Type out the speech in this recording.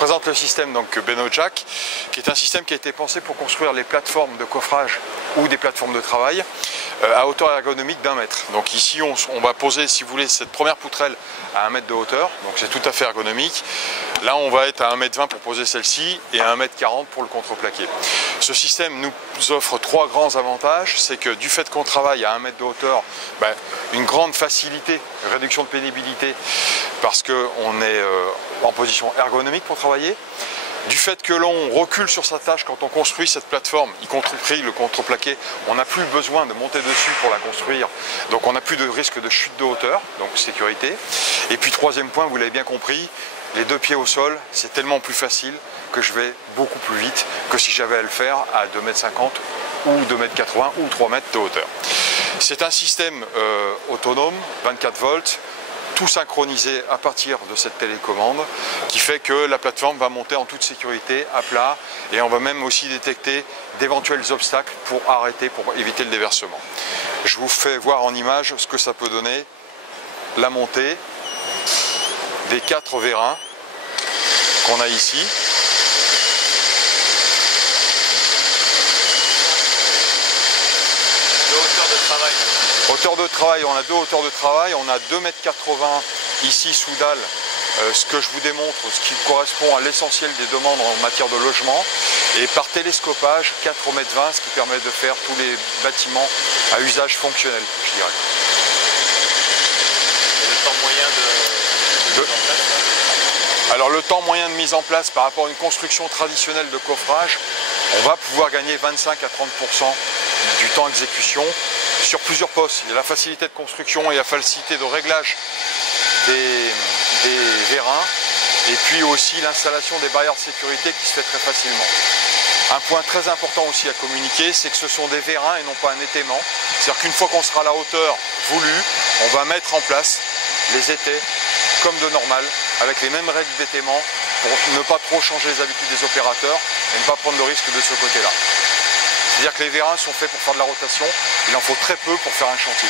présente le système donc Benojack, qui est un système qui a été pensé pour construire les plateformes de coffrage ou des plateformes de travail à hauteur ergonomique d'1 mètre. Donc ici on va poser, si vous voulez, cette première poutrelle à 1 mètre de hauteur, donc c'est tout à fait ergonomique. Là on va être à 1,20 m pour poser celle-ci et à 1,40 m pour le contreplaqué. Ce système nous offre 3 grands avantages, c'est que du fait qu'on travaille à 1 mètre de hauteur, une grande facilité, réduction de pénibilité, parce qu'on est en position ergonomique pour travailler. Du fait que l'on recule sur sa tâche quand on construit cette plateforme, y compris le contreplaqué, on n'a plus besoin de monter dessus pour la construire, donc on n'a plus de risque de chute de hauteur, donc sécurité. Et puis troisième point, vous l'avez bien compris, les 2 pieds au sol, c'est tellement plus facile que je vais beaucoup plus vite que si j'avais à le faire à 2,50 m ou 2,80 m ou 3 mètres de hauteur. C'est un système autonome, 24 volts, tout synchronisé à partir de cette télécommande qui fait que la plateforme va monter en toute sécurité à plat et on va même aussi détecter d'éventuels obstacles pour arrêter, pour éviter le déversement. Je vous fais voir en image ce que ça peut donner, la montée des 4 vérins qu'on a ici. Hauteur de travail, on a 2 hauteurs de travail, on a 2,80 m ici sous dalle, ce que je vous démontre, ce qui correspond à l'essentiel des demandes en matière de logement, et par télescopage 4,20 m, ce qui permet de faire tous les bâtiments à usage fonctionnel, je dirais. Et le temps moyen de... Alors le temps moyen de mise en place par rapport à une construction traditionnelle de coffrage, on va pouvoir gagner 25 à 30% du temps d'exécution sur plusieurs postes. Il y a la facilité de construction et la facilité de réglage des vérins et puis aussi l'installation des barrières de sécurité qui se fait très facilement. Un point très important aussi à communiquer, c'est que ce sont des vérins et non pas un étaiement. C'est-à-dire qu'une fois qu'on sera à la hauteur voulue, on va mettre en place les étais comme de normal, avec les mêmes règles d'étaiement pour ne pas trop changer les habitudes des opérateurs et ne pas prendre de risque de ce côté-là. C'est-à-dire que les vérins sont faits pour faire de la rotation, il en faut très peu pour faire un chantier.